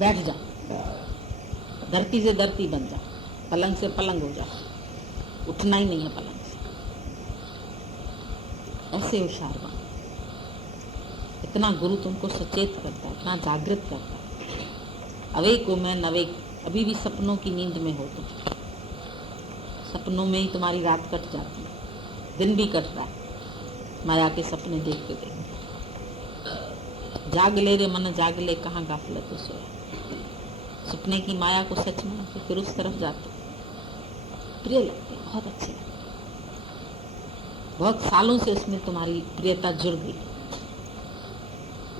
बैठ जा, धरती से धरती बन जा, पलंग से पलंग हो जा, उठना ही नहीं है पलंग से। ऐसे होशियार बन। इतना गुरु तुमको सचेत करता है, इतना जागृत करता है। अवेक वुमेन अवेक, अभी भी सपनों की नींद में हो तुम, सपनों में ही तुम्हारी रात कट जाती है, दिन भी कट रहा है माया के सपने देखते देखते। जाग ले रे मन जाग ले, कहाँ गाफिलत हो सोया। सपने की माया को सच मान के फिर उस तरफ जाते, प्रिय लगते, बहुत अच्छे लगते, बहुत सालों से उसमें तुम्हारी प्रियता जुड़ गई,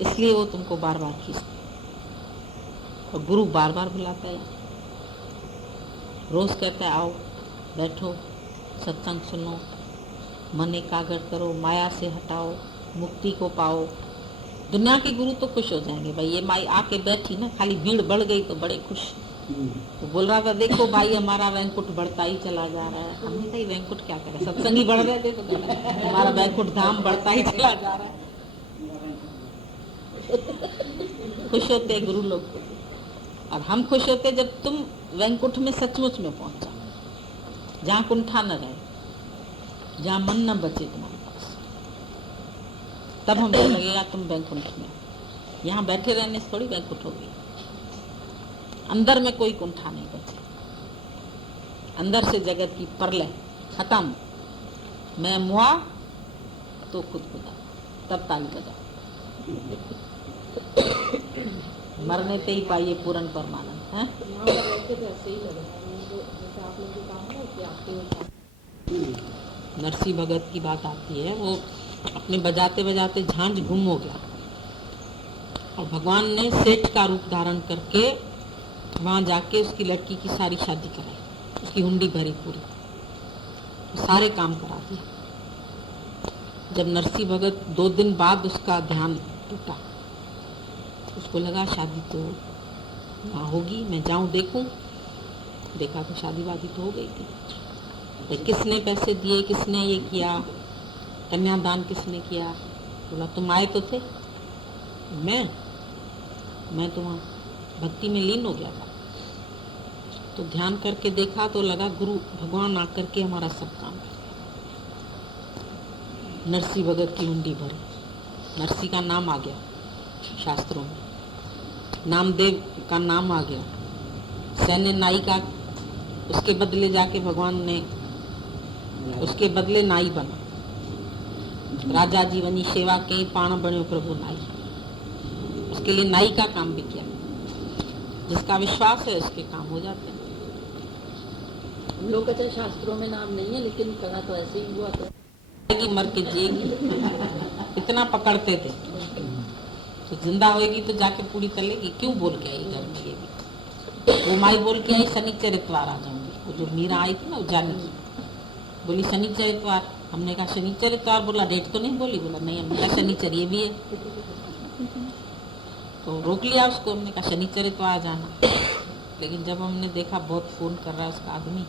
इसलिए वो तुमको बार बार खींचते। और गुरु बार बार बुलाता है, रोज कहता है आओ बैठो, सत्संग सुनो, मन एकाग्र करो, माया से हटाओ, मुक्ति को पाओ। दुनिया के गुरु तो खुश हो जाएंगे, भाई ये माई आके बैठी ना, खाली भीड़ बढ़ गई तो बड़े खुश। तो बोल रहा था देखो भाई हमारा वैंकुट बढ़ता ही चला जा रहा है। हमने कहा वैंकुट क्या करे, सत्संगी बढ़ रहे थे तो हमारा वैंकुट धाम बढ़ता ही चला जा रहा है। खुश होते गुरु लोग, और हम खुश होते जब तुम वैंकुट में सचमुच में पहुंच जाओ, जहाँ कुंठा न रहे, जहाँ मन न बचे तुम्हारे पास, तब हमको लगेगा तुम वैकुंठ में। यहाँ बैठे रहने से थोड़ी वैकुंठ होगी, अंदर में कोई कुंठा नहीं बचे, अंदर से जगत की परलय खत्म। मैं मुआ तो खुद खुदा, तब ताली बजा। मरने पे ही पाइए पूर्ण परमानंद है। नरसिंह भगत की बात आती है, वो अपने बजाते बजाते झांझ गुम हो गया और भगवान ने सेठ का रूप धारण करके वहाँ जाके उसकी लड़की की सारी शादी कराई, उसकी हुंडी भरी पूरी, सारे काम करा दिए। जब नरसिंह भगत 2 दिन बाद उसका ध्यान टूटा, उसको लगा शादी तो वहाँ होगी, मैं जाऊँ देखूं। देखा तो शादी वादी तो हो गई थी। किसने पैसे दिए, किसने ये किया, कन्यादान किसने किया? बोला तुम आए तो थे, मैं तो वहाँ भक्ति में लीन हो गया था। तो ध्यान करके देखा तो लगा गुरु भगवान आकर के हमारा सब काम कर दिया। नरसिंह भगत की हुंडी भरी, नरसिंह का नाम आ गया शास्त्रों में, नामदेव का नाम आ गया, सैन्य नाई का उसके बदले जाके भगवान ने उसके बदले नाई बना। राजा जीवनी सेवा के पाण बने प्रभु नाई, उसके लिए नाई का काम भी किया। जिसका विश्वास है उसके काम हो जाते हैं। हम लोग कहते हैं शास्त्रों में नाम नहीं है, लेकिन करा तो ऐसे ही हुआ था। मर के जिएगी, इतना पकड़ते थे। तो जिंदा होएगी तो जाके पूरी तलेगी, क्यों बोल के आई घर में? ये भी वो माई बोल के आई शनिचर इतवार आ जाऊंगी। वो जो मीरा आई थी ना उज्जैन की, बोली शनिचर इतवार। हमने कहा शनिचर इतवार, बोला डेट तो नहीं बोली। बोला नहीं, हमने कहा शनिचर ये भी है। तो रोक लिया उसको, हमने कहा शनिचर इतवार आ जाना। लेकिन जब हमने देखा बहुत फोन कर रहा है उसका आदमी,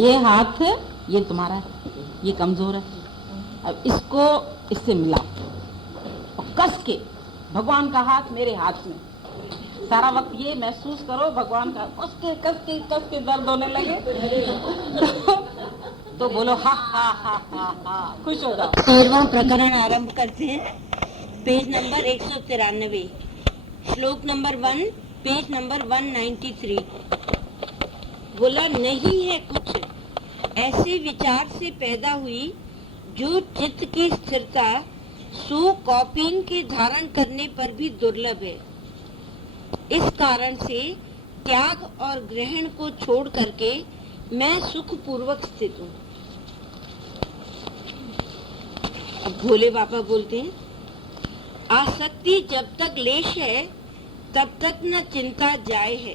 ये हाथ ये तुम्हारा है, ये कमजोर है, अब इसको इससे मिलाओ और कस के, भगवान का हाथ मेरे हाथ में, सारा वक्त ये महसूस करो भगवान का, कस के दर्द होने लगे तो बोलो हा हा हा हा हा, खुश हो जाओ। 13वां प्रकरण आरंभ करते हैं। पेज नंबर 193, श्लोक नंबर 1, पेज नंबर 193। बोला, नहीं है कुछ ऐसे विचार से पैदा हुई जो चित्त की स्थिरता सो कॉपीन के धारण करने पर भी दुर्लभ है। इस कारण से त्याग और ग्रहण को छोड़ करके मैं सुख पूर्वक स्थित हूँ। अब भोले बाबा बोलते हैं, आसक्ति जब तक लेश है तब तक न चिंता जाए है,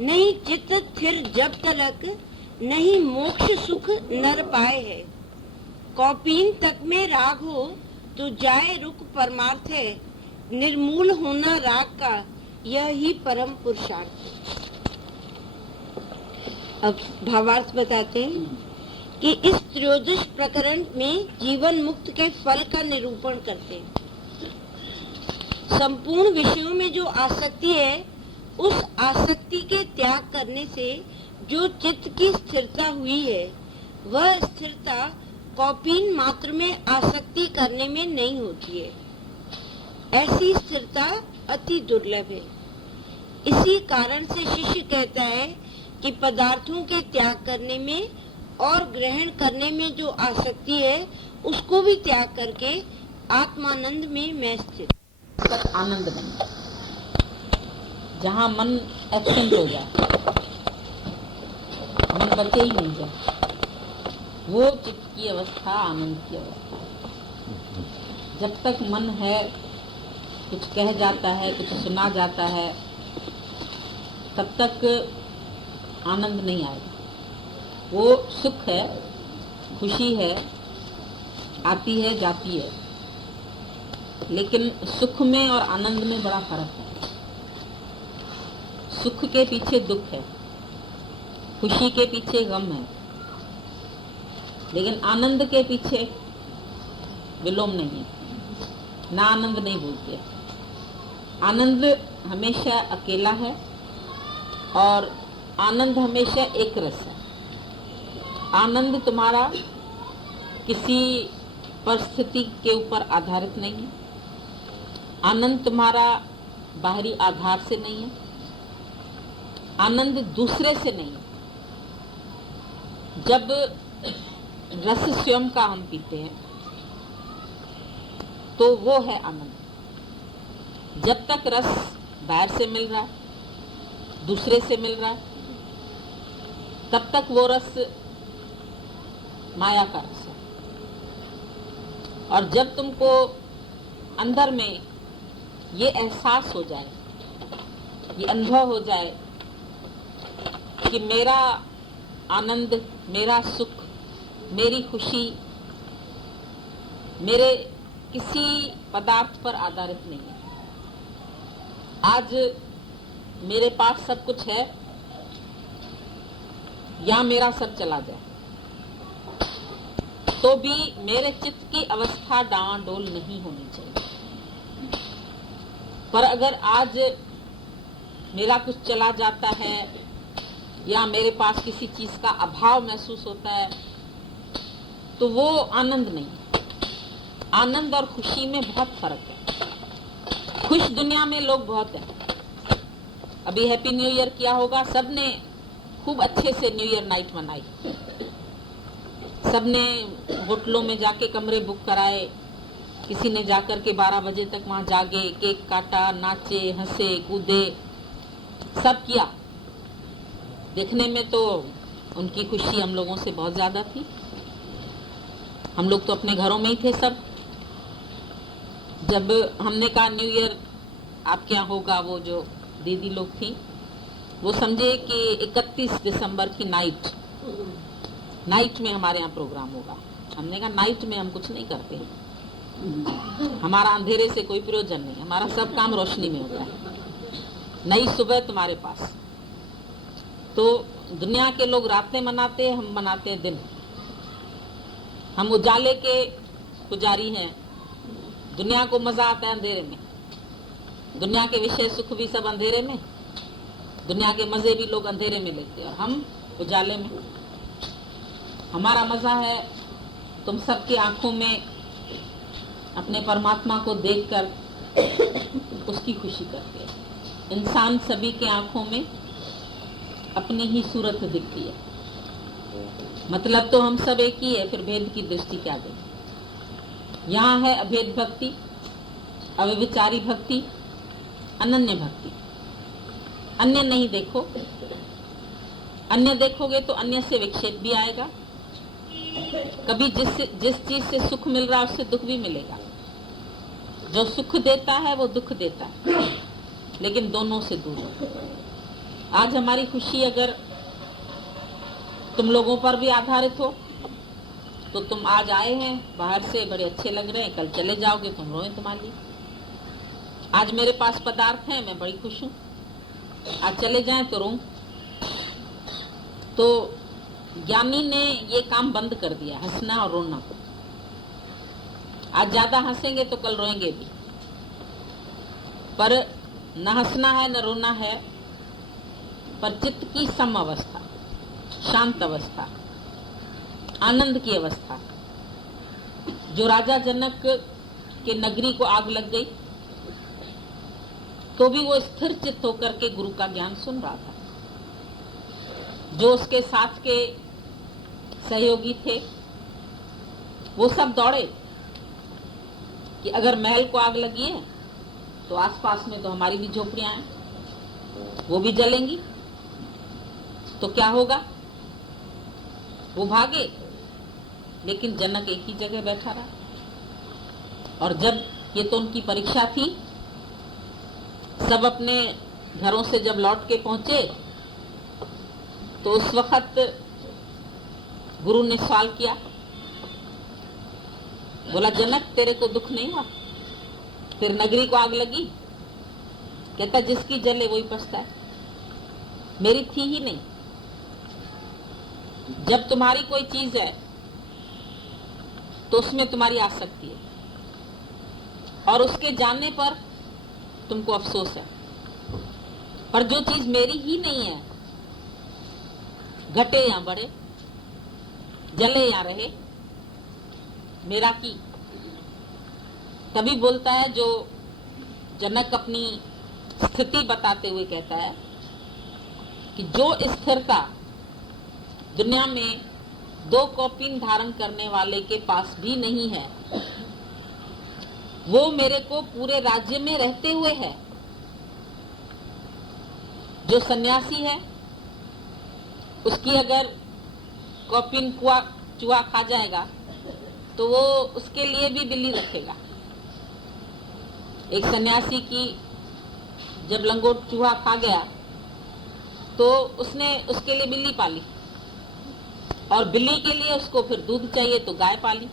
नहीं चित्त स्थिर जब तलक नहीं मोक्ष सुख नर पाए है। कौपीन तक में राग हो तो जाए रुक परमार्थ है, निर्मूल होना राग का यह ही परम पुरुषार्थ है। अब भावार्थ बताते हैं कि इस त्रयोदश प्रकरण में जीवन मुक्त के फल का निरूपण करते हैं। संपूर्ण विषयों में जो आसक्ति है, उस आसक्ति के त्याग करने से जो चित्त की स्थिरता हुई है, वह स्थिरता कौपीन मात्र में आसक्ति करने में नहीं होती है। ऐसी स्थिरता अति दुर्लभ है। इसी कारण से शिष्य कहता है कि पदार्थों के त्याग करने में और ग्रहण करने में जो आसक्ति है, उसको भी त्याग करके आत्मानंद में मैं स्थित। तक आनंद नहीं, जहाँ मन एब्सेंट हो जाए, मन बचे ही नहीं जाए, वो चित्त की अवस्था आनंद की अवस्था। जब तक मन है, कुछ कह जाता है, कुछ सुना जाता है, तब तक आनंद नहीं आएगा। वो सुख है, खुशी है, आती है जाती है, लेकिन सुख में और आनंद में बड़ा फर्क है। सुख के पीछे दुख है, खुशी के पीछे गम है, लेकिन आनंद के पीछे विलोम नहीं है। ना आनंद नहीं बोलते। आनंद हमेशा अकेला है और आनंद हमेशा एक रस है। आनंद तुम्हारा किसी परिस्थिति के ऊपर आधारित नहीं है। आनंद तुम्हारा बाहरी आधार से नहीं है। आनंद दूसरे से नहीं है। जब रस स्वयं का हम पीते हैं तो वो है आनंद। जब तक रस बाहर से मिल रहा है, दूसरे से मिल रहा है, तब तक वो रस माया का रस है। और जब तुमको अंदर में ये एहसास हो जाए, ये अनुभव हो जाए कि मेरा आनंद, मेरा सुख, मेरी खुशी मेरे किसी पदार्थ पर आधारित नहीं है। आज मेरे पास सब कुछ है या मेरा सब चला जाए, तो भी मेरे चित्त की अवस्था डावाडोल नहीं होनी चाहिए। पर अगर आज मेरा कुछ चला जाता है या मेरे पास किसी चीज का अभाव महसूस होता है, तो वो आनंद नहीं। आनंद और खुशी में बहुत फर्क है। खुश दुनिया में लोग बहुत हैं। अभी हैप्पी न्यू ईयर किया होगा, सबने खूब अच्छे से न्यू ईयर नाइट मनाई। सबने होटलों में जाके कमरे बुक कराए, किसी ने जाकर के 12 बजे तक वहां जागे, केक काटा, नाचे, हंसे, कूदे, सब किया। देखने में तो उनकी खुशी हम लोगों से बहुत ज्यादा थी। हम लोग तो अपने घरों में ही थे सब। जब हमने कहा न्यू ईयर आपके यहाँ होगा, वो जो दीदी लोग थी वो समझे कि 31 दिसंबर की नाइट में हमारे यहाँ प्रोग्राम होगा। हमने कहा नाइट में हम कुछ नहीं करते, हमारा अंधेरे से कोई प्रयोजन नहीं, हमारा सब काम रोशनी में होता है। नई सुबह तुम्हारे पास। तो दुनिया के लोग रातें मनाते हैं, हम मनाते हैं दिन। हम उजाले के पुजारी हैं। दुनिया को मजा आता है अंधेरे में। दुनिया के विषय सुख भी सब अंधेरे में, दुनिया के मजे भी लोग अंधेरे में लेते हैं, और हम उजाले में। हमारा मजा है तुम सबकी आंखों में अपने परमात्मा को देखकर उसकी खुशी करते हैं। इंसान सभी के आंखों में अपनी ही सूरत दिखती है। मतलब तो हम सब एक ही है, फिर भेद की दृष्टि क्या दें। यहाँ है अभेद भक्ति, अव्यभिचारी भक्ति, अनन्य भक्ति। अन्य नहीं देखो, अन्य देखोगे तो अन्य से विक्षेप भी आएगा। कभी जिस चीज से सुख मिल रहा है उससे दुख भी मिलेगा। जो सुख देता है वो दुख देता है, लेकिन दोनों से दूर हो। आज हमारी खुशी अगर तुम लोगों पर भी आधारित हो तो तुम आज आए हैं बाहर से, बड़े अच्छे लग रहे हैं, कल चले जाओगे तुम रोए तुम्हारे लिए। आज मेरे पास पदार्थ हैं, मैं बड़ी खुश हूँ, आज चले जाएं तो रो। तो ज्ञानी ने ये काम बंद कर दिया, हंसना और रोना। आज ज्यादा हंसेंगे तो कल रोएंगे भी, पर न हंसना है न रोना है, पर चित्त की सम अवस्था, शांत अवस्था, आनंद की अवस्था। जो राजा जनक के नगरी को आग लग गई तो भी वो स्थिर चित्त होकर के गुरु का ज्ञान सुन रहा था। जो उसके साथ के सहयोगी थे वो सब दौड़े कि अगर महल को आग लगी है तो आसपास में तो हमारी भी झोपड़ियां हैं, वो भी जलेंगी, तो क्या होगा। वो भागे, लेकिन जनक एक ही जगह बैठा रहा। और जब ये तो उनकी परीक्षा थी, सब अपने घरों से जब लौट के पहुंचे तो उस वक्त गुरु ने सवाल किया, बोला जनक तेरे को दुख नहीं हुआ, फिर नगरी को आग लगी? कहता जिसकी जले वही पछता है, मेरी थी ही नहीं। जब तुम्हारी कोई चीज है तो उसमें तुम्हारी आसक्ति है, और उसके जानने पर तुमको अफसोस है। पर जो चीज मेरी ही नहीं है, घटे या बढ़े, जले या रहे, मेरा की। तभी बोलता है जो जनक अपनी स्थिति बताते हुए कहता है कि जो स्थिरता दुनिया में 2 कौपीन धारण करने वाले के पास भी नहीं है, वो मेरे को पूरे राज्य में रहते हुए है। जो सन्यासी है उसकी अगर कौपीन चूहा खा जाएगा तो वो उसके लिए भी बिल्ली रखेगा। एक सन्यासी की जब लंगोट चूहा खा गया तो उसने उसके लिए बिल्ली पाली, और बिल्ली के लिए उसको फिर दूध चाहिए तो गाय पाली,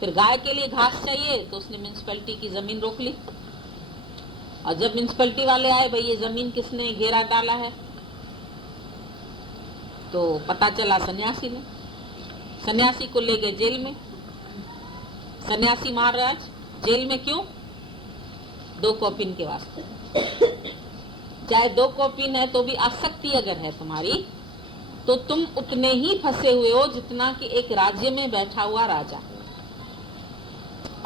फिर गाय के लिए घास चाहिए तो उसने म्युनिसिपैलिटी की जमीन रोक ली। और जब म्युनिसिपैलिटी वाले आए, भाई ये जमीन किसने घेरा डाला है, तो पता चला सन्यासी ने। सन्यासी को ले गए जेल में। सन्यासी महाराज जेल में क्यों? 2 कौपीन के वास्ते। चाहे 2 कौपीन है तो भी आसक्ति अगर है तुम्हारी, तो तुम उतने ही फंसे हुए हो जितना कि एक राज्य में बैठा हुआ राजा।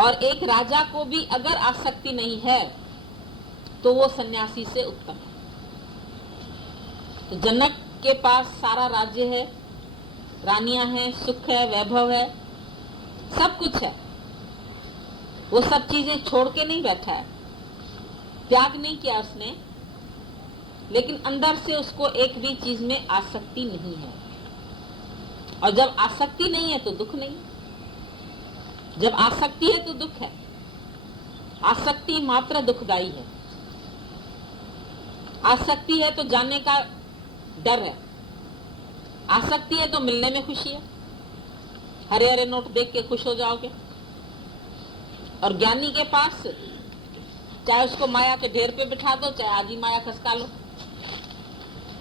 और एक राजा को भी अगर आसक्ति नहीं है तो वो सन्यासी से उत्तम है। तो जनक के पास सारा राज्य है, रानियां हैं, सुख है, वैभव है, सब कुछ है। वो सब चीजें छोड़ के नहीं बैठा है, त्याग नहीं किया उसने, लेकिन अंदर से उसको एक भी चीज में आसक्ति नहीं है। और जब आसक्ति नहीं है तो दुख नहीं, जब आसक्ति है तो दुख है। आसक्ति मात्र दुखदाई है। आसक्ति है तो जानने का डर है, आसक्ति है तो मिलने में खुशी है। हरे हरे नोट देख के खुश हो जाओगे। और ज्ञानी के पास चाहे उसको माया के ढेर पे बिठा दो, चाहे आजी माया खसका लो,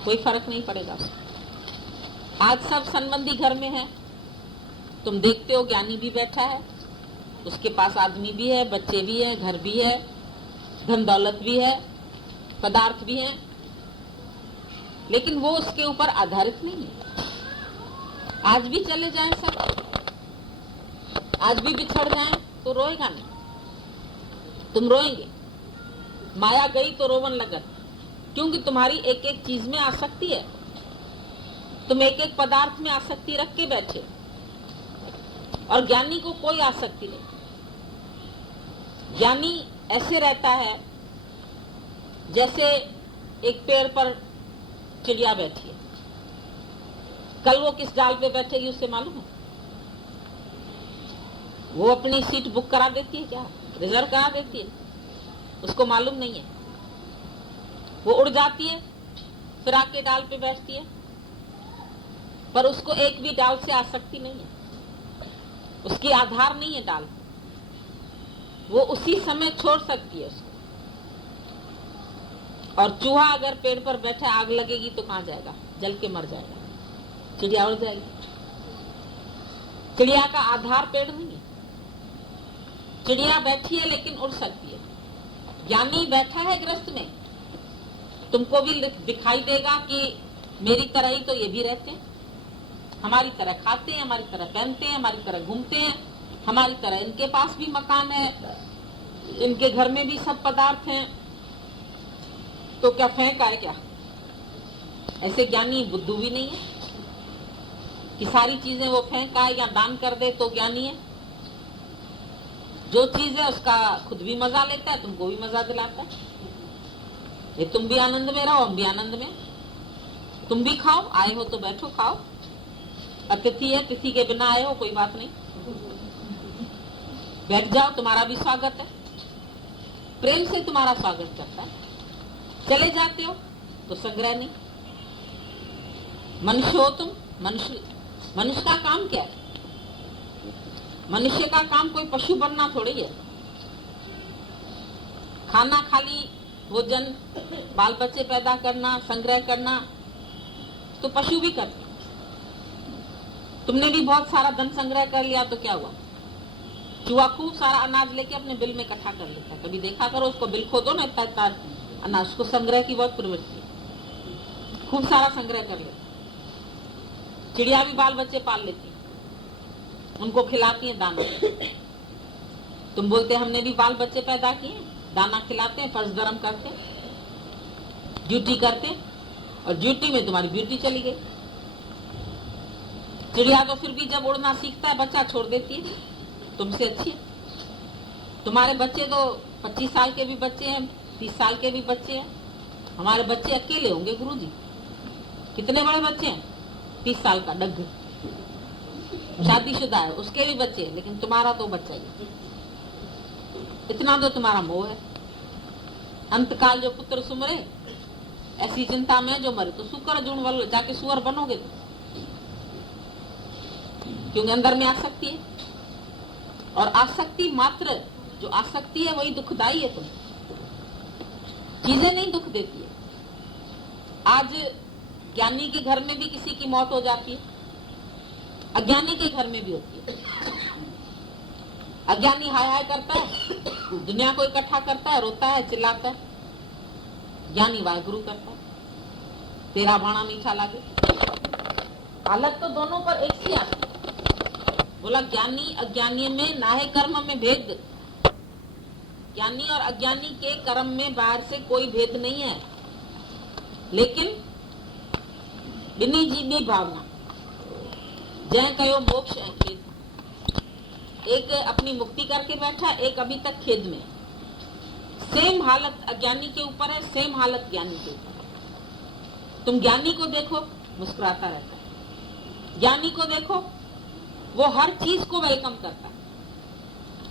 कोई फर्क नहीं पड़ेगा। आज सब संबंधी घर में है, तुम देखते हो ज्ञानी भी बैठा है, उसके पास आदमी भी है, बच्चे भी है, घर भी है, धन दौलत भी है, पदार्थ भी है, लेकिन वो उसके ऊपर आधारित नहीं है। आज भी चले जाएं सब, आज भी बिछड़ जाएं तो रोएगा नहीं, तुम रोएंगे। माया गई तो रोवन लगन, क्योंकि तुम्हारी एक एक चीज में आसक्ति है, तुम एक एक पदार्थ में आसक्ति रख के बैठे, और ज्ञानी को कोई आसक्ति नहीं। ज्ञानी ऐसे रहता है जैसे एक पेड़ पर चिड़िया बैठी है, कल वो किस डाल पे बैठेगी उससे मालूम है? वो अपनी सीट बुक करा देती है क्या, रिजर्व करा देती है? उसको मालूम नहीं है। वो उड़ जाती है, फिर आके डाल पे बैठती है, पर उसको एक भी डाल से आसक्ति नहीं है, उसकी आधार नहीं है डाल, वो उसी समय छोड़ सकती है उसको। और चूहा अगर पेड़ पर बैठा, आग लगेगी तो कहां जाएगा? जल के मर जाएगा, चिड़िया उड़ जाएगी। चिड़िया का आधार पेड़ नहीं है, चिड़िया बैठी है लेकिन उड़ सकती है। ज्ञानी बैठा है ग्रस्त में, तुमको भी दिखाई देगा कि मेरी तरह ही तो ये भी रहते हैं, हमारी तरह खाते हैं, हमारी तरह पहनते हैं, हमारी तरह घूमते हैं, हमारी तरह इनके पास भी मकान है, इनके घर में भी सब पदार्थ हैं, तो क्या फेंक आए क्या? ऐसे ज्ञानी बुद्धू भी नहीं है कि सारी चीजें वो फेंक आए या दान कर दे तो ज्ञानी है। जो चीज है उसका खुद भी मजा लेता है, तुमको भी मजा दिलाता है। ये तुम भी आनंद में रहो, हम भी आनंद में, तुम भी खाओ, आए हो तो बैठो खाओ, अतिथि है, तिथि के बिना आए हो कोई बात नहीं, बैठ जाओ, तुम्हारा भी स्वागत है, प्रेम से तुम्हारा स्वागत करता है। चले जाते हो तो संग्रह नहीं। मनुष्य हो तुम, मनुष्य का काम क्या है? मनुष्य का काम कोई पशु बनना थोड़ी है। खाना, खाली भोजन, बाल बच्चे पैदा करना, संग्रह करना तो पशु भी करते। तुमने भी बहुत सारा धन संग्रह कर लिया तो क्या हुआ? चूहा खूब सारा अनाज लेके अपने बिल में इकट्ठा कर लेता है। कभी देखा करो उसको, बिल खोदो ना, इतना इतना अनाज को, संग्रह की बहुत प्रवृत्ति है, खूब सारा संग्रह कर लेता। चिड़िया भी बाल बच्चे पाल लेती, उनको खिलाती है दाना। तुम बोलते हमने भी बाल बच्चे पैदा किए, दाना खिलाते हैं, फर्ज धर्म करते, ड्यूटी करते, और ड्यूटी में तुम्हारी ब्यूटी चली गई। चिड़िया तो फिर भी जब उड़ना सीखता है बच्चा छोड़ देती है, तुमसे अच्छी है। तुम्हारे बच्चे तो 25 साल के भी बच्चे हैं, 30 साल के भी बच्चे हैं। हमारे बच्चे अकेले होंगे गुरुजी। कितने बड़े बच्चे हैं? 30 साल का डग, शादीशुदा है, उसके भी बच्चे हैं, लेकिन तुम्हारा तो बच्चा ही है। इतना तो तुम्हारा मोह है। अंतकाल जो पुत्र सुमरे, ऐसी चिंता में जो मरे तो सुकर जुण वाल जाके सुअर बनोगे तो, क्योंकि अंदर में आसक्ति है, और आसक्ति मात्र जो आसक्ति है वही दुखदाई है। तुम चीजें नहीं दुख देती है। आज ज्ञानी के घर में भी किसी की मौत हो जाती है, अज्ञानी के घर में भी होती है। अज्ञानी हाय हाय करता है, दुनिया को इकट्ठा करता है, रोता है, चिल्लाता है। ज्ञानी वाहेगुरु करता है, तेरा भाणा मीठा लागे। हालत तो दोनों पर एक सी आती है। बोला ज्ञानी अज्ञानी में ना है कर्म में भेद। ज्ञानी और अज्ञानी के कर्म में बाहर से कोई भेद नहीं है, लेकिन बिनी जीवनी भावना जय कहो मोक्ष है खेद। एक अपनी मुक्ति करके बैठा, एक अभी तक खेद में। सेम हालत अज्ञानी के ऊपर है, सेम हालत ज्ञानी के ऊपर है। तुम ज्ञानी को देखो, मुस्कुराता रहता है। ज्ञानी को देखो, वो हर चीज को वेलकम करता है।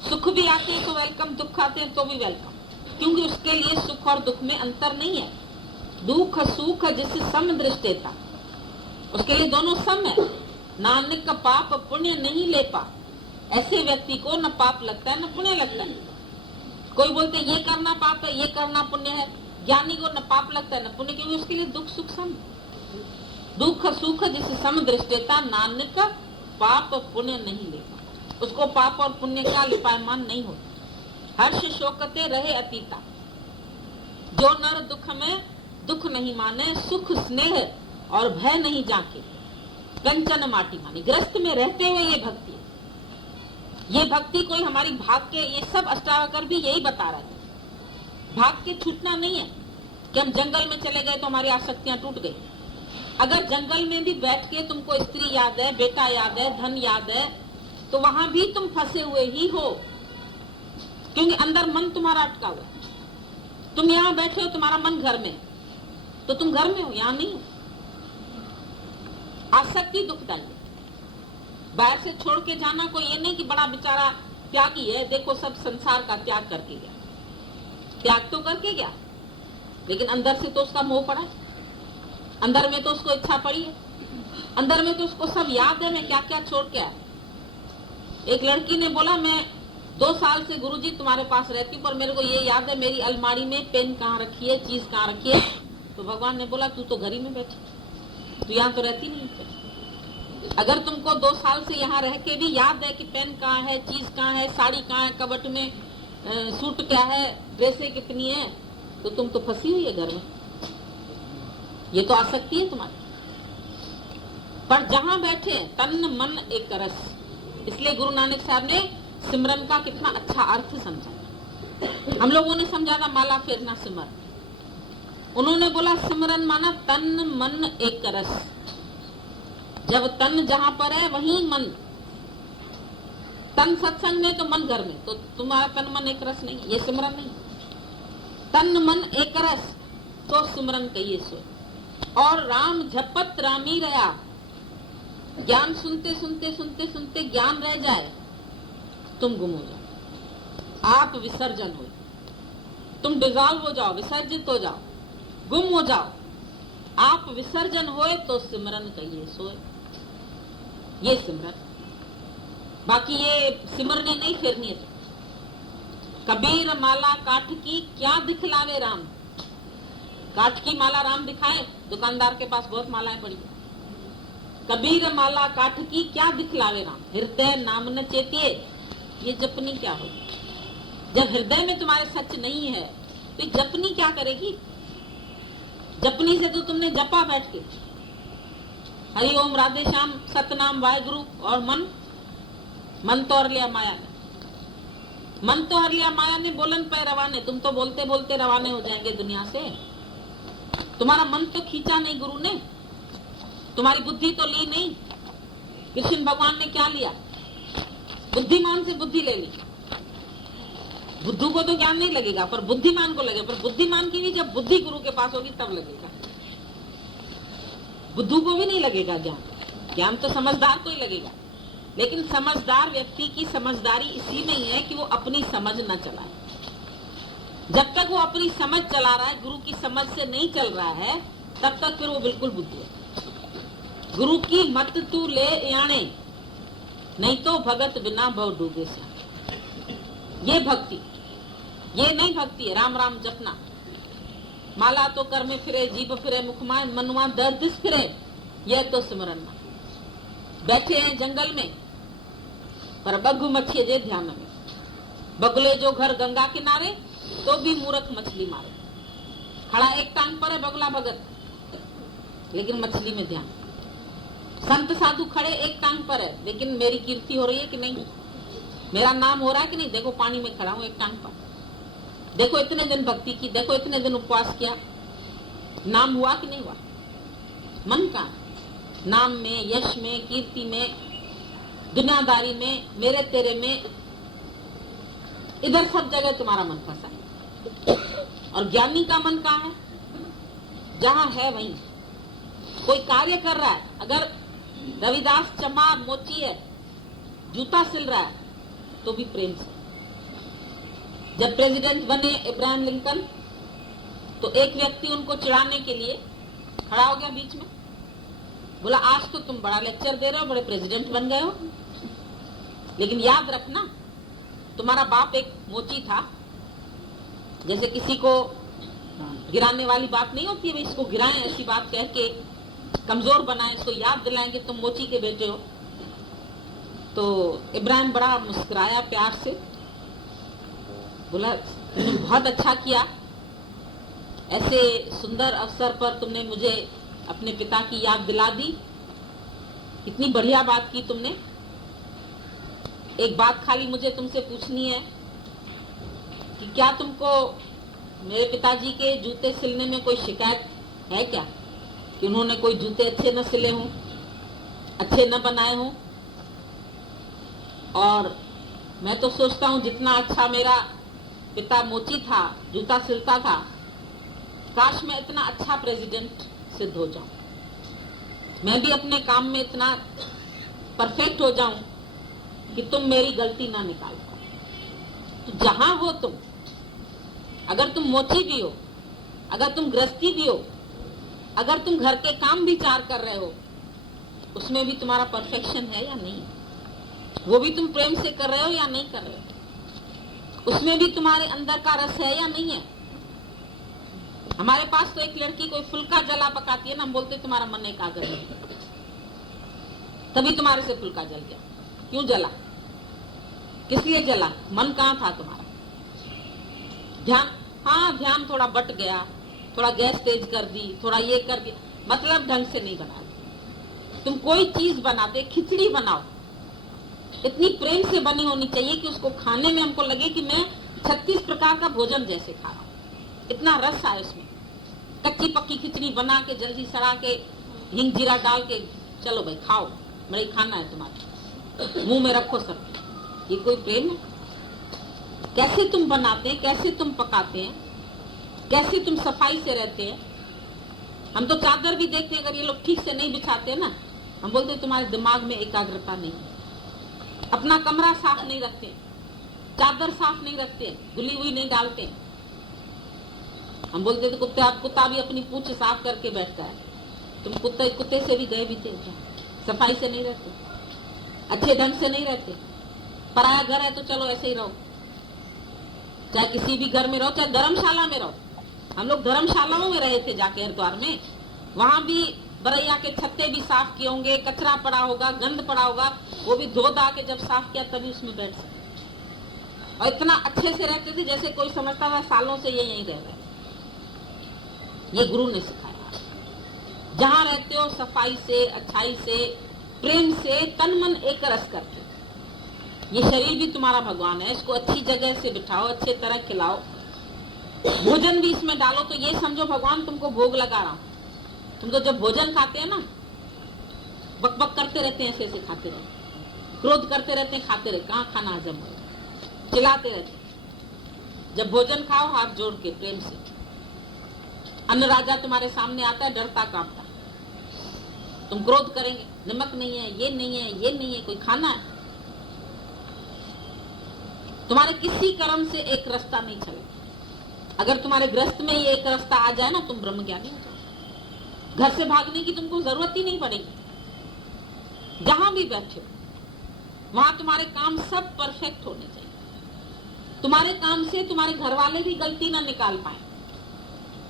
सुख भी आते हैं तो वेलकम, दुख आते हैं तो भी वेलकम, क्योंकि उसके लिए सुख और दुख में अंतर नहीं है। दुख सुख जिससे सम दृष्टि था, उसके लिए दोनों सम है। नानक का पाप पुण्य नहीं ले पा। ऐसे व्यक्ति को न पाप लगता है न पुण्य लगता है। कोई बोलते ये करना पाप है, ये करना पुण्य है। ज्ञानी को न पाप लगता है न पुण्य, क्योंकि उसके लिए दुख सुख सम। दुख सुख जिस समदृष्टता, नानक पाप पुण्य नहीं लेता। उसको पाप और पुण्य का लिपायमान नहीं होता। हर्ष शोकते रहे अतीता, जो नर दुख में दुख नहीं माने, सुख स्नेह और भय नहीं जाके, कंचन माटी मानी। ग्रस्त में रहते हुए ये भक्ति है। ये भक्ति कोई हमारी भाग के, ये सब अष्टावकर भी यही बता रहे थे। भाग के छूटना नहीं है कि हम जंगल में चले गए तो हमारी आसक्तियां टूट गई। अगर जंगल में भी बैठ के तुमको स्त्री याद है, बेटा याद है, धन याद है, तो वहां भी तुम फंसे हुए ही हो, क्योंकि अंदर मन तुम्हारा अटका हुआ है। तुम यहाँ बैठे हो, तुम्हारा मन घर में, तो तुम घर में हो, यहाँ नहीं हो। आसक्ति दुखदायी है। बाहर से छोड़ के जाना कोई ये नहीं कि बड़ा बेचारा त्यागी है, देखो सब संसार का त्याग करके गया। त्याग तो करके गया, लेकिन अंदर से तो उसका मोह पड़ा है, अंदर में तो उसको इच्छा पड़ी है, अंदर में तो उसको सब याद है मैं क्या क्या छोड़ के आया। एक लड़की ने बोला, मैं 2 साल से गुरुजी तुम्हारे पास रहती हूँ, पर मेरे को ये याद है मेरी अलमारी में पेन कहाँ रखी है, चीज कहाँ रखी है। तो भगवान ने बोला, तू तो घर ही में बैठी, तू यहाँ तो रहती नहीं। अगर तुमको 2 साल से यहाँ रह के भी याद है कि पेन कहाँ है, चीज कहाँ है, साड़ी कहाँ है, कबट में सूट क्या है, ड्रेसें कितनी है, तो तुम तो फंसी हुई है घर में। ये तो आसक्ति है तुम्हारी। पर जहां बैठे तन मन एक रस, इसलिए गुरु नानक साहब ने सिमरन का कितना अच्छा अर्थ समझाया। हम लोगों ने समझा था माला फेरना सिमरन, उन्होंने बोला सिमरन माना तन मन एक रस। जब तन जहां पर है वहीं मन, तन सत्संग में तो मन घर में, तो तुम्हारा तन मन एक रस नहीं, ये सिमरन नहीं। तन मन एक रस तो सिमरन कहिए सो। और राम झपत रामी रहा, ज्ञान सुनते सुनते सुनते सुनते ज्ञान रह जाए, तुम गुम हो जाओ, आप विसर्जन हो, तुम डिजॉल्व हो जाओ, विसर्जित हो जाओ, गुम हो जाओ, आप विसर्जन होए तो सिमरन कहिए सोए। ये सिमरन, बाकी ये सिमरनी नहीं फिरनी है। कबीर माला काठ की क्या दिखलावे राम, काठ की माला राम दिखाए, दुकानदार के पास बहुत मालाएं पड़ी। कबीर माला काठ की क्या दिखलावे राम, हृदय नाम न चेतिए, ये जपनी क्या होगी। जब हृदय में तुम्हारे सच नहीं है तो जपनी क्या करेगी। जपनी से तो तुमने जपा बैठ के हरि ओम राधे श्याम सतनाम वाहेगुरु, और मन तो हर लिया माया ने, मन तो हर लिया माया ने, बोलन पे रवाने। तुम तो बोलते बोलते रवाने हो जाएंगे दुनिया से। तुम्हारा मन तो खींचा नहीं गुरु ने, तुम्हारी बुद्धि तो ली नहीं। कृष्ण भगवान ने क्या लिया, बुद्धिमान से बुद्धि ले ली। बुद्धू को तो ज्ञान नहीं लगेगा, पर बुद्धिमान को लगेगा। पर बुद्धिमान की भी जब बुद्धि गुरु के पास होगी तब लगेगा, बुद्धू को भी नहीं लगेगा ज्ञान। ज्ञान तो समझदार को ही लगेगा। लेकिन समझदार व्यक्ति की समझदारी इसी में ही है कि वो अपनी समझ न चलाए। जब तक वो अपनी समझ चला रहा है, गुरु की समझ से नहीं चल रहा है, तब तक फिर वो बिल्कुल बुद्धू है। गुरु की मत तू ले याने, नहीं तो भगत बिना भव डूबे से। ये भक्ति, ये नहीं भक्ति है राम राम जपना। माला तो कर में फिरे, जीभ फिरे, मुखमा मनुआ दर्द फिरे, यह तो सिमरन। बैठे हैं जंगल में, पर बग्गू मछिए जे ध्यान में। बगुले जो घर गंगा किनारे, तो भी मूर्ख मछली मारे। खड़ा एक टांग पर है बगुला भगत, लेकिन मछली में ध्यान। संत साधु खड़े एक टांग पर है, लेकिन मेरी कीर्ति हो रही है कि नहीं, मेरा नाम हो रहा है कि नहीं। देखो पानी में खड़ा हूं एक टांग पर, देखो इतने दिन भक्ति की, देखो इतने दिन उपवास किया, नाम हुआ कि नहीं हुआ। मन का नाम में, यश में, कीर्ति में, दुनियादारी में, मेरे तेरे में, इधर सब जगह तुम्हारा मन फंसा है। और ज्ञानी का मन कहाँ है, जहां है वहीं। कोई कार्य कर रहा है, अगर रविदास चमार मोची है, जूता सिल रहा है, तो भी प्रेम से। जब प्रेसिडेंट बने इब्राहिम लिंकन, तो एक व्यक्ति उनको चिढ़ाने के लिए खड़ा हो गया बीच में, बोला आज तो तुम बड़ा लेक्चर दे रहे हो, बड़े प्रेसिडेंट बन गए हो, लेकिन याद रखना तुम्हारा बाप एक मोची था। जैसे किसी को गिराने वाली बात नहीं होती है, इसको गिराएं, ऐसी बात कह के कमजोर बनाए, इसको याद दिलाएं कि तुम मोची के बेटे हो। तो इब्राहिम बड़ा मुस्कुराया प्यार से, बोला तुमने बहुत अच्छा किया, ऐसे सुंदर अवसर पर तुमने मुझे अपने पिता की याद दिला दी, इतनी बढ़िया बात की तुमने। एक बात खाली मुझे तुमसे पूछनी है कि क्या तुमको मेरे पिताजी के जूते सिलने में कोई शिकायत है क्या, कि उन्होंने कोई जूते अच्छे न सिले हों, अच्छे न बनाए हों? और मैं तो सोचता हूँ जितना अच्छा मेरा पिता मोची था, जूता सिलता था, काश मैं इतना अच्छा प्रेसिडेंट सिद्ध हो जाऊं, मैं भी अपने काम में इतना परफेक्ट हो जाऊं कि तुम मेरी गलती ना निकाल पाओ। तो जहां हो तुम, अगर तुम मोची भी हो, अगर तुम गृहस्थी भी हो, अगर तुम घर के काम भी चार कर रहे हो, उसमें भी तुम्हारा परफेक्शन है या नहीं, वो भी तुम प्रेम से कर रहे हो या नहीं कर रहे हो, उसमें भी तुम्हारे अंदर का रस है या नहीं है। हमारे पास तो एक लड़की कोई फुल्का जला पकाती है ना, हम बोलते तुम्हारा मन एकाग्र है, तभी तुम्हारे से फुल्का जल गया। क्यों जला, किस लिए जला, मन कहाँ था तुम्हारा? ध्यान, हाँ ध्यान थोड़ा बट गया, थोड़ा गैस तेज कर दी, थोड़ा ये कर दिया, मतलब ढंग से नहीं बना। तुम कोई चीज बनाते, खिचड़ी बनाओ, इतनी प्रेम से बनी होनी चाहिए कि उसको खाने में हमको लगे कि मैं 36 प्रकार का भोजन जैसे खा रहा हूँ, इतना रस आए उसमें। कच्ची पक्की खिचड़ी बना के जल्दी सड़ा के हिंग जीरा डाल के चलो भाई खाओ, मेरे खाना है तुम्हारे, मुंह में रखो सब, ये कोई प्रेम है? कैसे तुम बनाते हैं, कैसे तुम पकाते हैं, कैसे तुम सफाई से रहते हैं। हम तो चादर भी देखते हैं, अगर ये लोग ठीक से नहीं बिछाते हैं ना, हम बोलते हैं तुम्हारे दिमाग में एकाग्रता नहीं है। अपना कमरा साफ नहीं रखते, चादर साफ नहीं रखते, धुली हुई नहीं डालते, हम बोलते थे कुत्ता भी अपनी पूंछ साफ करके बैठता है। तुम कुत्ते से भी गए भी थे, सफाई से नहीं रहते, अच्छे ढंग से नहीं रहते। पराया घर है तो चलो ऐसे ही रहो, चाहे किसी भी घर में रहो, चाहे धर्मशाला में रहो। हम लोग धर्मशालाओं में रहे थे जाके हरिद्वार में, वहां भी बरैया के छत्ते भी साफ किए होंगे, कचरा पड़ा होगा, गंद पड़ा होगा, वो भी धो धा के जब साफ किया तभी उसमें बैठ सकते। और इतना अच्छे से रहते थे जैसे कोई समझता था सालों से ये यहीं रह रहे। ये गुरु ने सिखाया। जहां रहते हो सफाई से, अच्छाई से, प्रेम से, तन मन एक रस करके। ये शरीर भी तुम्हारा भगवान है, इसको अच्छी जगह से बिठाओ, अच्छे तरह खिलाओ, भोजन भी इसमें डालो, तो ये समझो भगवान तुमको भोग लगा रहा हूं। तुम तो जब भोजन खाते हैं ना, बक बक करते रहते हैं, ऐसे ऐसे खाते रहते, क्रोध करते रहते हैं, खाते रहते, कहाँ खाना हजम हो, चिल्लाते रहते। जब भोजन खाओ हाथ जोड़ के प्रेम से, अन्न राजा तुम्हारे सामने आता है, डरता कांपता, तुम क्रोध करेंगे, नमक नहीं है, ये नहीं है, ये नहीं है, कोई खाना है, तुम्हारे किसी कर्म से एक रास्ता नहीं चलेगा। अगर तुम्हारे ग्रस्त में ये एक रास्ता आ जाए ना, तुम ब्रह्म ज्ञानी हो जाओ। घर से भागने की तुमको जरूरत ही नहीं पड़ेगी। जहां भी बैठे हो वहां तुम्हारे काम सब परफेक्ट होने चाहिए। तुम्हारे काम से तुम्हारे घर वाले भी गलती ना निकाल पाए,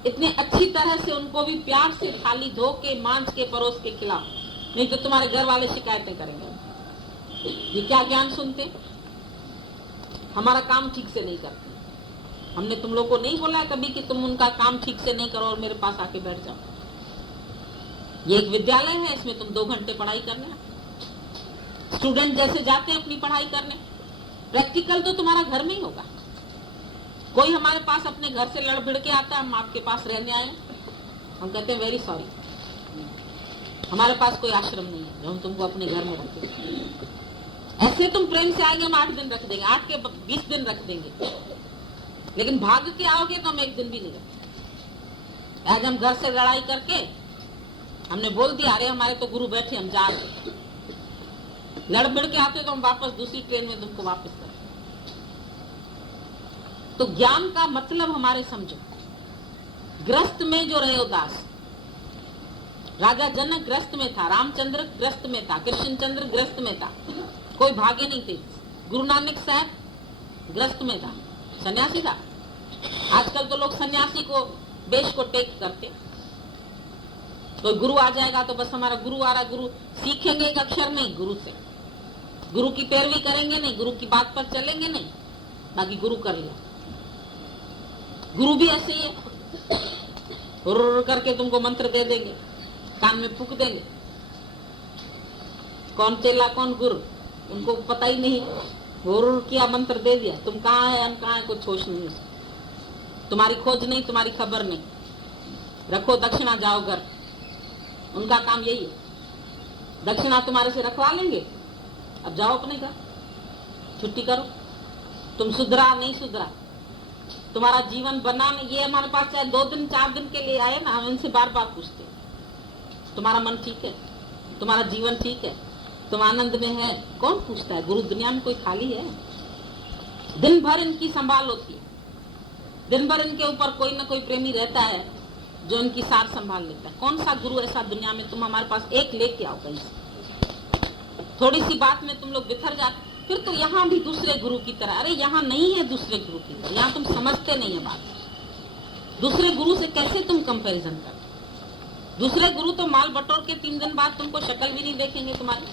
इतने अच्छी तरह से उनको भी प्यार से थाली धो के मांझ के परोस के खिलाओ, नहीं तो तुम्हारे घर वाले शिकायतें करेंगे। ये क्या ज्ञान सुनते, हमारा काम ठीक से नहीं करते। हमने तुम लोग को नहीं बोला है कभी कि तुम उनका काम ठीक से नहीं करो और मेरे पास आके बैठ जाओ। ये एक विद्यालय है, इसमें तुम 2 घंटे पढ़ाई करने, स्टूडेंट जैसे जाते हैं अपनी पढ़ाई करने, प्रैक्टिकल तो तुम्हारा घर में ही होगा। कोई हमारे पास अपने घर से लड़ भिड़ के आता है, हम आपके पास रहने आए, हम कहते हैं वेरी सॉरी, हमारे पास कोई आश्रम नहीं है जो हम तुमको अपने घर में रखें। ऐसे तुम प्रेम से आएंगे, हम 8 दिन रख देंगे, 8 के 20 दिन रख देंगे, लेकिन भाग के आओगे तो हम 1 दिन भी नहीं रखेंगे। आज हम घर से लड़ाई करके हमने बोल दिया, अरे हमारे तो गुरु बैठे, हम जा रहे, लड़ भिड़ के आते तो हम वापस दूसरी ट्रेन में तुमको वापस कर। तो ज्ञान का मतलब हमारे समझो, ग्रस्त में जो रहे उदास, राजा जनक ग्रस्त में था, रामचंद्र ग्रस्त में था, कृष्णचंद्र ग्रस्त में था, कोई भागे नहीं थे। गुरु नानक साहब ग्रस्त में था, सन्यासी था। आजकल तो लोग सन्यासी को वेश को टेक करते, कोई गुरु आ जाएगा तो बस हमारा गुरु आ रहा, गुरु सीखेंगे एक अक्षर नहीं गुरु से, गुरु की पैरवी करेंगे नहीं, गुरु की बात पर चलेंगे नहीं, बाकी गुरु कर लिया। गुरु भी ऐसे ही है, हुर्र करके तुमको मंत्र दे देंगे, कान में फूक देंगे। कौन चेला कौन गुरु उनको पता ही नहीं, हुर्र किया मंत्र दे दिया, तुम कहाँ है कहाँ है कुछ होश नहीं, तुम्हारी खोज नहीं, तुम्हारी खबर नहीं, रखो दक्षिणा जाओ घर। उनका काम यही है, दक्षिणा तुम्हारे से रखवा लेंगे, अब जाओ अपने घर, छुट्टी करो। तुम सुधरा नहीं सुधरा, तुम्हारा जीवन बना नहीं, ये हमारे पास चाहे 2 दिन 4 दिन के लिए आए ना, हम इनसे बार बार पूछते तुम्हारा मन ठीक है, तुम्हारा जीवन ठीक है, तुम आनंद में है? कौन पूछता है? गुरु दुनिया में कोई खाली है? दिन भर इनकी संभाल होती है, दिन भर इनके ऊपर कोई ना कोई प्रेमी रहता है जो इनकी सार संभाल लेता है। कौन सा गुरु ऐसा दुनिया में, तुम हमारे पास एक लेके आओ कहीं से, थोड़ी सी बात में तुम लोग बिखर जाते, फिर तो यहाँ भी दूसरे गुरु की तरह। अरे यहाँ नहीं है दूसरे गुरु की तरह, यहाँ तुम समझते नहीं है बात। दूसरे गुरु से कैसे तुम कंपैरिजन करते? दूसरे गुरु तो माल बटोर के 3 दिन बाद तुमको शक्ल भी नहीं देखेंगे तुम्हारी,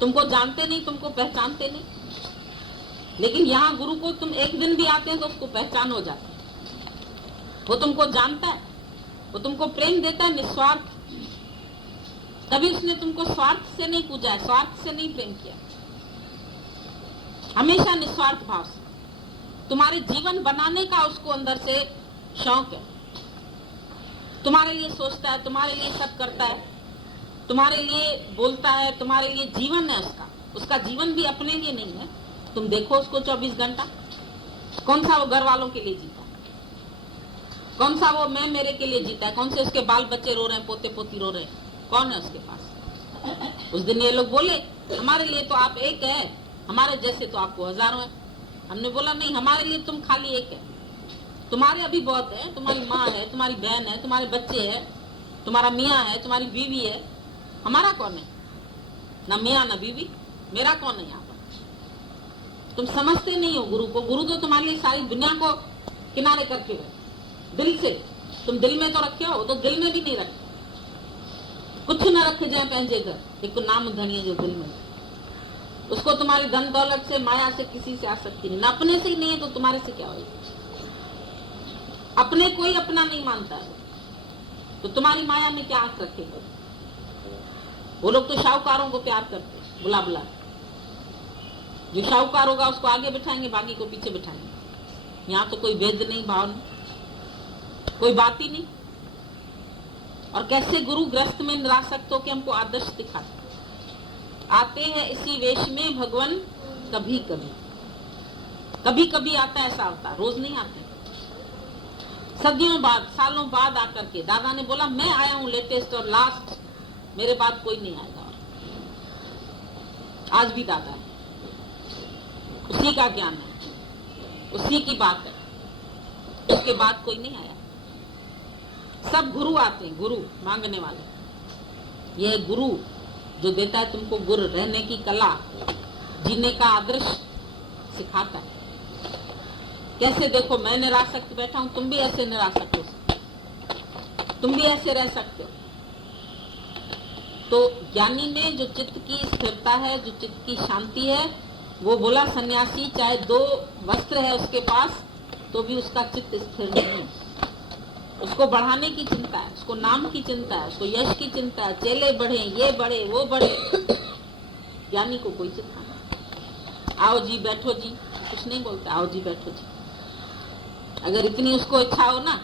तुमको जानते नहीं, तुमको पहचानते नहीं। लेकिन यहाँ गुरु को तुम एक दिन भी आते हैं तो उसको पहचान हो जाती है, वो तुमको जानता है, वो तुमको प्रेम देता है निस्वार्थ। कभी उसने तुमको स्वार्थ से नहीं पूजा है, स्वार्थ से नहीं प्रेम किया, हमेशा निस्वार्थ भाव से। तुम्हारे जीवन बनाने का उसको अंदर से शौक है, तुम्हारे लिए सोचता है, तुम्हारे लिए सब करता है, तुम्हारे लिए बोलता है, तुम्हारे लिए जीवन है उसका। उसका जीवन भी अपने लिए नहीं है। तुम देखो उसको 24 घंटा, कौन सा वो घर वालों के लिए जीता है, कौन सा वो मैं मेरे के लिए जीता है, कौन से उसके बाल बच्चे रो रहे हैं, पोते पोती रो रहे हैं, कौन है उसके पास? उस दिन ये लोग बोले हमारे लिए तो आप एक है, हमारे जैसे तो आपको हजारों है। हमने बोला नहीं, हमारे लिए तुम खाली एक है, तुम्हारे अभी बहुत है, तुम्हारी माँ है, तुम्हारी बहन है, तुम्हारे बच्चे है, तुम्हारा मियाँ है, तुम्हारी बीवी है, हमारा कौन है? ना मियाँ ना बीवी, मेरा कौन है यहाँ पर? तुम समझते नहीं हो गुरु को। गुरु तो तुम्हारे लिए सारी दुनिया को किनारे करके रहे, दिल से। तुम दिल में तो रखे हो, तो दिल में भी नहीं रखे, कुछ न रखे जाए पंहिंजे घर, एक नाम धनिए जो दिल में, उसको तुम्हारी धन दौलत से, माया से, किसी से आसक्ति नहीं। न अपने से ही नहीं है तो तुम्हारे से क्या होगी? अपने कोई अपना नहीं मानता है तो तुम्हारी माया में क्या आंख रखेगा? वो लोग तो शाहूकारों को प्यार करते हैं, बुला बुला। जो शाहूकार होगा उसको आगे बिठाएंगे, बाकी को पीछे बिठाएंगे। यहाँ तो कोई भेद नहीं, भाव नहीं, कोई बात ही नहीं। और कैसे गुरु ग्रस्त में निरासक्त हो कि हमको आदर्श दिखाते आते हैं इसी वेश में भगवान। कभी कभी कभी कभी आता है, ऐसा होता, रोज नहीं आते। सदियों बाद, सालों बाद आकर के दादा ने बोला मैं आया हूं लेटेस्ट और लास्ट, मेरे बाद कोई नहीं आएगा। आज भी दादा है, उसी का ज्ञान है, उसी की बात है, उसके बाद कोई नहीं आया। सब गुरु आते हैं, गुरु मांगने वाले। यह गुरु जो देता है तुमको गुरु रहने की कला, जीने का आदर्श सिखाता है। कैसे देखो मैं निरासक्त बैठा हूं, तुम भी ऐसे निरासक्त हो सकते, तुम भी ऐसे रह सकते हो। तो ज्ञानी में जो चित्त की स्थिरता है, जो चित्त की शांति है, वो बोला सन्यासी चाहे 2 वस्त्र है उसके पास तो भी उसका चित्त स्थिर नहीं है। उसको बढ़ाने की चिंता है, उसको नाम की चिंता है, उसको यश की चिंता है, चेले बढ़े, ये बढ़े, वो बढ़े। ज्ञानी को कोई चिंता नहीं। आओ जी बैठो जी, कुछ नहीं बोलता, आओ जी बैठो जी। अगर इतनी उसको इच्छा हो ना,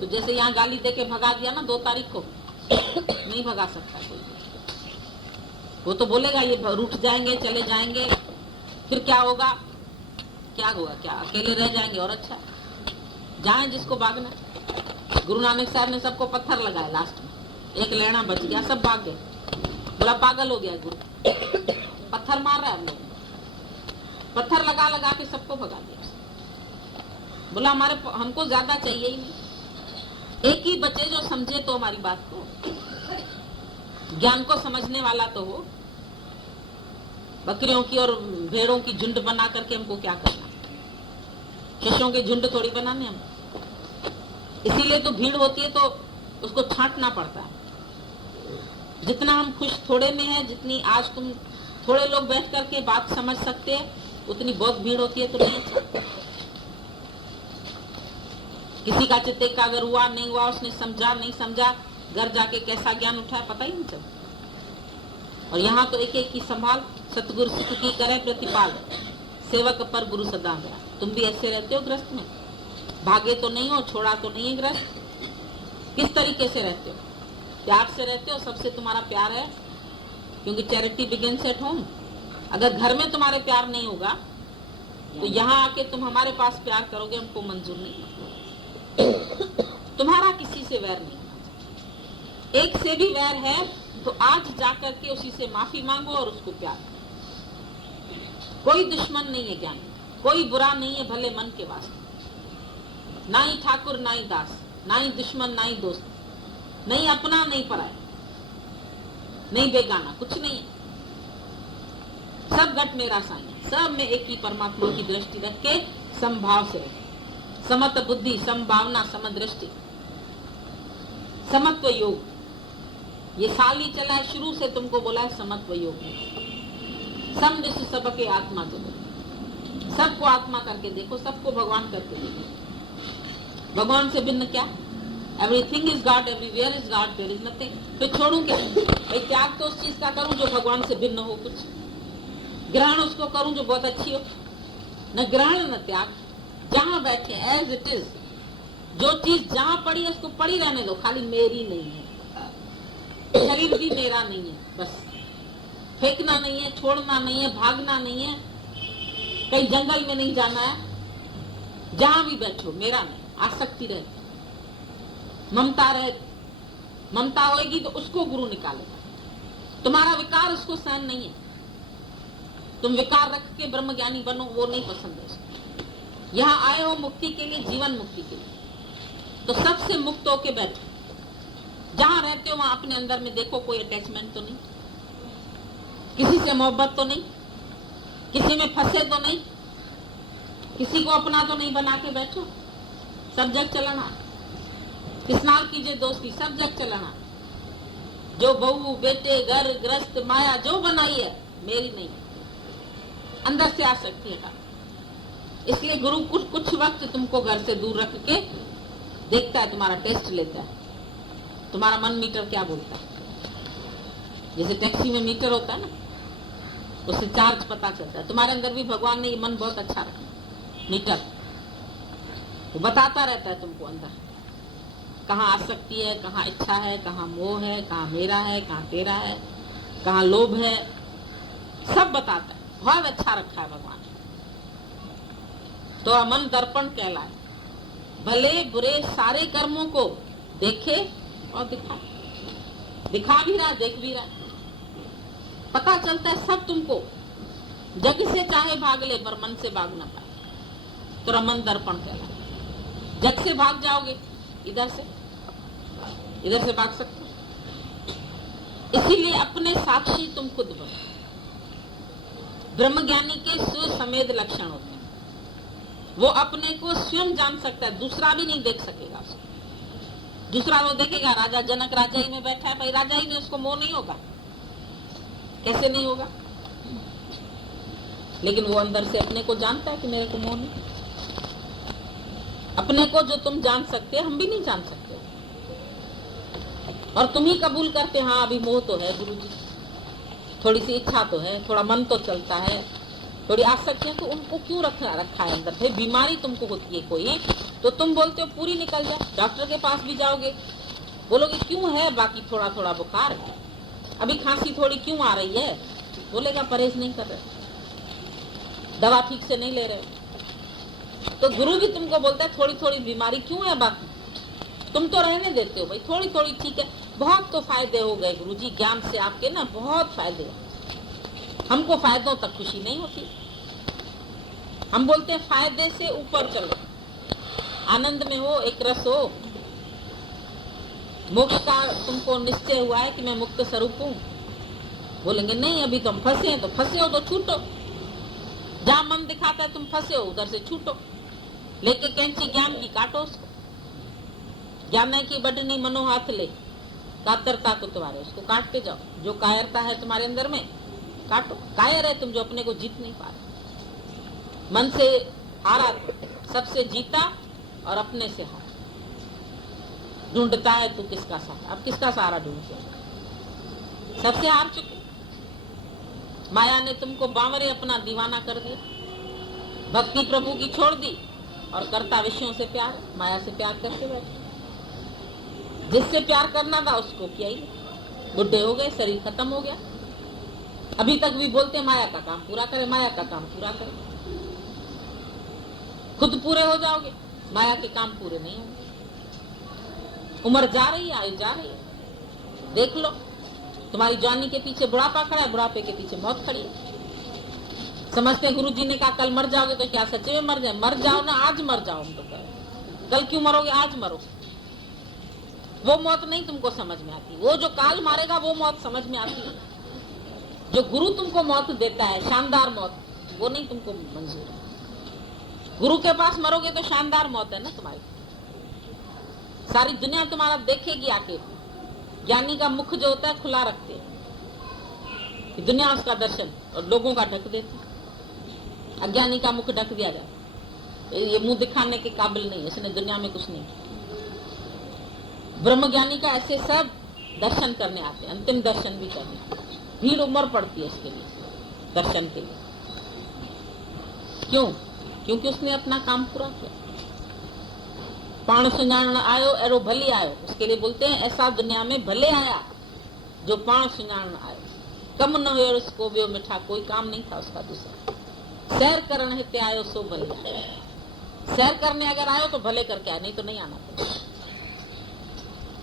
तो जैसे यहाँ गाली देके भगा दिया ना 2 तारीख को, नहीं भगा सकता कोई। वो तो बोलेगा ये रूठ जाएंगे, चले जाएंगे, फिर क्या होगा? क्या होगा? क्या अकेले रह जाएंगे? और अच्छा, जाए जिसको भागना। गुरु नानक साहब ने सबको पत्थर लगाया, लास्ट में एक लेना बच गया, सब भाग गए। बोला पागल हो गया गुरु, पत्थर मार रहा है हम लोग, पत्थर लगा लगा के सबको भगा दिया। बोला हमको ज्यादा चाहिए ही नहीं, एक ही बचे जो समझे तो हमारी बात को, ज्ञान को समझने वाला तो हो। बकरियों की और भेड़ों की झुंड बना करके हमको क्या करना? शशों के झुंड थोड़ी बनाने हम। इसीलिए तो भीड़ होती है तो उसको छांटना पड़ता है, जितना हम खुश थोड़े में है, जितनी आज तुम थोड़े लोग बैठ करके बात समझ सकते हैं, उतनी बहुत भीड़ होती है तो नहीं अच्छा। किसी का चित्त एकाग्र हुआ नहीं हुआ, उसने समझा नहीं समझा, घर जाके कैसा ज्ञान उठाया पता ही नहीं चला। और यहाँ तो एक एक की संभाल, सतगुरु सुख की करे प्रतिपाल, सेवक पर गुरु सदा गया। तुम भी ऐसे रहते हो ग्रस्त में, भागे तो नहीं हो, छोड़ा तो नहीं है ग्रस्त। किस तरीके से रहते हो? प्यार से रहते हो, सबसे तुम्हारा प्यार है, क्योंकि चैरिटी बिगिंस एट होम। अगर घर में तुम्हारे प्यार नहीं होगा तो यहाँ आके तुम हमारे पास प्यार करोगे, हमको मंजूर नहीं। तुम्हारा किसी से वैर नहीं, एक से भी वैर है तो आज जाकर के उसी से माफी मांगो और उसको प्यार करो। कोई दुश्मन नहीं है ज्ञान, कोई बुरा नहीं है भले मन के वास्ते, ना ही ठाकुर ना ही दास, ना ही दुश्मन ना ही दोस्त, नहीं अपना नहीं पराया, नहीं बेगाना, कुछ नहीं है। सब घट मेरा साईं, सब में एक ही परमात्मा की दृष्टि रख के समभाव से रहे। समत बुद्धि, समभावना, समदृष्टि, समत्व योग, ये साल ही चला है, शुरू से तुमको बोला है समत्व योग में। सम विश्व सबके आत्मा जगत, सबको आत्मा करके देखो, सबको भगवान करके देखो। भगवान से भिन्न क्या? Everything is God, everywhere is God, there is nothing. तो छोड़ू क्या? भाई त्याग तो उस चीज का करूं जो भगवान से भिन्न हो, कुछ ग्रहण उसको करूं जो बहुत अच्छी हो। न ग्रहण न त्याग, जहां बैठे एज इट इज, जो चीज जहां पड़ी है उसको पड़ी रहने दो, खाली मेरी नहीं है, शरीर भी मेरा नहीं है, बस फेंकना नहीं है, छोड़ना नहीं है, भागना नहीं है, कहीं जंगल में नहीं जाना है, जहां भी बैठो मेरा नहीं। आसक्ति रहे, ममता रहे, ममता होगी तो उसको गुरु निकालेगा। तुम्हारा विकार उसको सहन नहीं है, तुम विकार रख के ब्रह्म ज्ञानी बनो, वो नहीं पसंद है। यहाँ आए हो मुक्ति के लिए, जीवन मुक्ति के लिए, तो सबसे मुक्त होके बैठो। जहां रहते हो वहां अपने अंदर में देखो, कोई अटैचमेंट तो नहीं, किसी से मोहब्बत तो नहीं, किसी में फंसे तो नहीं, किसी को अपना तो नहीं बना के बैठो। सब जग चलना, किसनाल कीजिए दोस्ती, सब जग चलना। जो बहू बेटे घर ग्रस्त माया जो बनाई है मेरी नहीं, अंदर से आ सकती है। इसलिए गुरु कुछ वक्त तुमको घर से दूर रख के देखता है, तुम्हारा टेस्ट लेता है, तुम्हारा मन मीटर क्या बोलता है। जैसे टैक्सी में मीटर होता है ना, उससे चार्ज पता चलता है। तुम्हारे अंदर भी भगवान ने ये मन बहुत अच्छा रखा, मीटर वो बताता रहता है तुमको अंदर कहाँ आसक्ति है, कहाँ इच्छा है, कहाँ मोह है, कहाँ मेरा है, कहाँ तेरा है, कहाँ लोभ है, सब बताता है। बहुत अच्छा रखा है भगवान। तो मन दर्पण कहलाए, भले बुरे सारे कर्मों को देखे और दिखा भी रहा, देख भी रहा, पता चलता है सब तुमको। जग से चाहे भाग ले पर मन से भाग ना पाए, तो रमन दर्पण कहलाए। जग से भाग जाओगे, इधर से भाग सकते हो। इसीलिए अपने साक्षी तुम खुद बनो। ब्रह्मज्ञानी के सुसमेध लक्षण होते हैं, वो अपने को स्वयं जान सकता है, दूसरा भी नहीं देख सकेगा उसको। दूसरा वो देखेगा, राजा जनक राजा ही में बैठा है, भाई राजा ही में उसको मोह नहीं होगा, कैसे नहीं होगा? लेकिन वो अंदर से अपने को जानता है कि मेरे को मोह नहीं। अपने को जो तुम जान सकते हम भी नहीं जान सकते, और तुम ही कबूल करते हाँ अभी मोह तो है गुरुजी, थोड़ी सी इच्छा तो है, थोड़ा मन तो चलता है, थोड़ी आसक्ति है, तो उनको क्यों रखा है अंदर? भाई बीमारी तुमको होती है कोई, तो तुम बोलते हो पूरी निकल जाए, डॉक्टर के पास भी जाओगे, बोलोगे क्यों है, बाकी थोड़ा थोड़ा बुखार है, अभी खांसी थोड़ी क्यों आ रही है, बोलेगा परहेज नहीं कर रहे, दवा ठीक से नहीं ले रहे। तो गुरु भी तुमको बोलता है थोड़ी थोड़ी बीमारी क्यों है, बाकी तुम तो रहने देते हो, भाई थोड़ी थोड़ी ठीक है। बहुत तो फायदे हो गए गुरुजी ज्ञान से आपके ना, बहुत फायदे हो। हमको फायदों तक खुशी नहीं होती, हम बोलते हैं फायदे से ऊपर चलो, आनंद में हो, एक रस हो, मोक्ष का तुमको निश्चय हुआ है कि मैं मुक्त स्वरूप हूँ। बोलेंगे नहीं अभी तुम फंसे हैं, तो फंसे हो तो छूटो, जहाँ मन दिखाता है तुम फंसे हो उधर से छूटो, लेके कैंची ज्ञान की काटो उसको। ज्ञान की बढ़नी मनो हाथ ले, कातरता को तुम्हारे, उसको काटते जाओ। जो कायरता है तुम्हारे अंदर में काटो। कायर है तुम जो अपने को जीत नहीं पा रहे। मन से हारा, सबसे जीता और अपने से हारा। ढूंढता है तू किसका सहारा? अब किसका सहारा ढूंढते हो? सबसे हार चुके। माया ने तुमको बावरे अपना दीवाना कर दिया। भक्ति प्रभु की छोड़ दी और करता विषयों से प्यार, माया से प्यार करते बैठे। जिससे प्यार करना था उसको किया ही। बुढ़े हो गए, शरीर खत्म हो गया। अभी तक भी बोलते माया का काम पूरा करे, माया का काम पूरा करे। खुद पूरे हो जाओगे, माया के काम पूरे नहीं होंगे। उम्र जा रही है, आयु जा रही है। देख लो, तुम्हारी जवानी के पीछे बुढ़ापा खड़ा है, बुढ़ापे के पीछे मौत खड़ी है। समझते गुरु जी ने कहा कल मर जाओगे, तो क्या सच्चे में मर जाए? मर जाओ ना, आज मर जाओ। हम तो कह, कल क्यों मरोगे? आज मरो। वो मौत नहीं तुमको समझ में आती। वो जो काल मारेगा वो मौत समझ में आती है। जो गुरु तुमको मौत देता है, शानदार मौत, वो नहीं तुमको मंजूर है। गुरु के पास मरोगे तो शानदार मौत है ना तुम्हारी। सारी दुनिया तुम्हारा देखेगी आके। ज्ञानी का मुख जो होता है खुला रखते हैं, दुनिया उसका दर्शन और लोगों का ढक देती। अज्ञानी का मुख ढक दिया जाए, ये मुंह दिखाने के काबिल नहीं, इसने दुनिया में कुछ नहीं। ब्रह्म ज्ञानी का ऐसे सब दर्शन करने आते हैं, अंतिम दर्शन भी करने आते हैं। भीड़ उमड़ पड़ती है इसके लिए, दर्शन के लिए। क्यों? क्योंकि उसने अपना काम पूरा किया। पाण सुञाण आयो एरो भली आयो, उसके लिए बोलते हैं ऐसा दुनिया में भले आया जो पाण सुञाण आयो। कम न हुयो उसको बियो मिठा, कोई काम नहीं था उसका दूसरा। सैर करण हिते आयो सो भले आयो। सैर करने अगर आयो तो भले करके आयो, नहीं तो नहीं आना।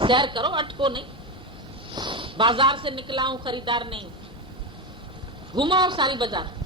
सैर करो, अटको नहीं। बाजार से निकला हूं, खरीदार नहीं। घुमाओ सारी बाजार।